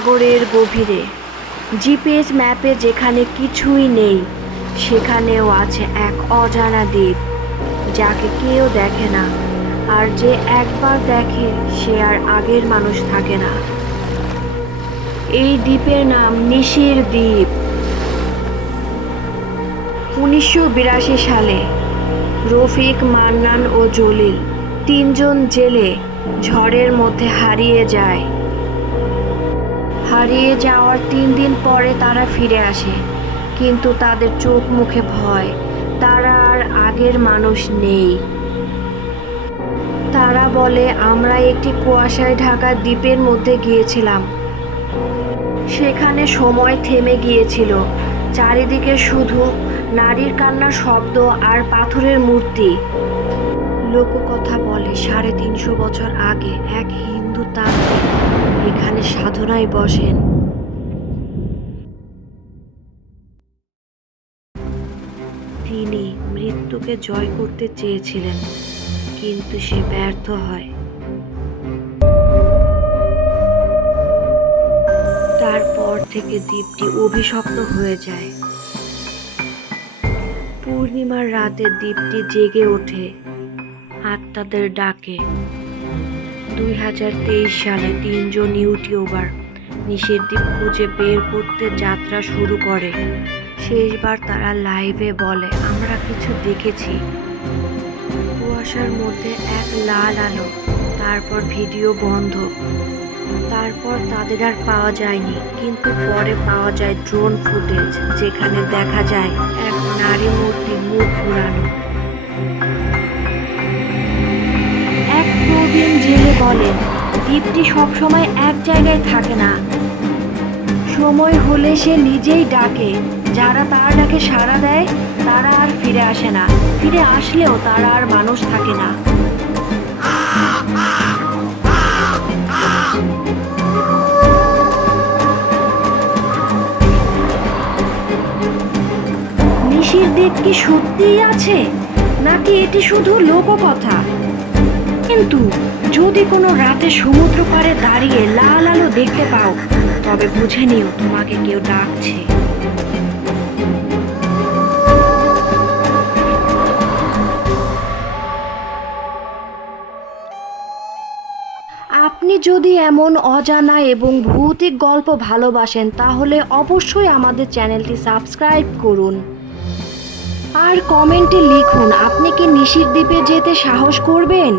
সাগরের গভীরে। জিপিএস ম্যাপে যেখানে কিছুই নেই, সেখানেও আছে এক অজানা দ্বীপ, যাকে কেউ দেখে না। আর যে একবার দেখে, সে আর আগের মানুষ থাকে না। এই দ্বীপের নাম নিশির দ্বীপ। উনিশশো বিরাশি সালে রফিক, মান্নান ও জলিল তিনজন জেলে ঝড়ের মধ্যে হারিয়ে যায়। হারিয়ে যাওয়ার তিন দিন পরে তারা ফিরে আসে। কিন্তু তাদের চোখ মুখে ভয়, তারা আর আগের মানুষ নেই। তারা বলে, আমরা একটি কুয়াশায় ঢাকা দ্বীপের মধ্যে গিয়েছিলাম। সেখানে সময় থেমে গিয়েছিল। চারিদিকে শুধু নারীর কান্নার শব্দ আর পাথরের মূর্তি। লোককথা বলে, সাড়ে তিনশো বছর আগে এক হিন্দু তান্ত্রিক এখানে সাধনায় বসেন। তিনি মৃত্যুকে জয় করতে চেয়েছিলেন, কিন্তু সে ব্যর্থ হয়। তারপর থেকে দ্বীপটি অভিশপ্ত হয়ে যায়। পূর্ণিমার রাতে দ্বীপটি জেগে ওঠে, আত্মাদের ডাকে। দুই হাজার তেইশ সালে তিনজন ইউটিউবার নিষেধ দ্বীপ খুঁজে বের করতে যাত্রা শুরু করে। শেষবার তারা লাইভে বলে, আমরা কিছু দেখেছি। কুয়াশার মধ্যে এক লাল আলো, তারপর ভিডিও বন্ধ। তারপর তাদের আর পাওয়া যায়নি, কিন্তু পরে পাওয়া যায় ড্রোন ফুটেজ, যেখানে দেখা যায় এক নারী মূর্তি মুখ ঘুরানো। বলেন দ্বীপটি সবসময় এক জায়গায় থাকে না। সময় হলে সে নিজেই ডাকে। যারা তার ডাকে সাড়া দেয়, তারা আর ফিরে আসে না। ফিরে আসলেও তারা আর মানুষ থাকে না। নিশির দ্বীপ কি সত্যিই আছে? নাকি এটি শুধু লোককথা? কিন্তু যদি কোনো রাতে সমুদ্র পাড়ে দাঁড়িয়ে লাল আলো দেখতে পাও, তবে বুঝে নিও তোমাকে কেউ ডাকছে। আপনি যদি এমন অজানা এবং ভৌতিক গল্প ভালোবাসেন, তাহলে অবশ্যই আমাদের চ্যানেলটি সাবস্ক্রাইব করুন। আর কমেন্টে লিখুন, আপনি কি নিশির দ্বীপে যেতে সাহস করবেন?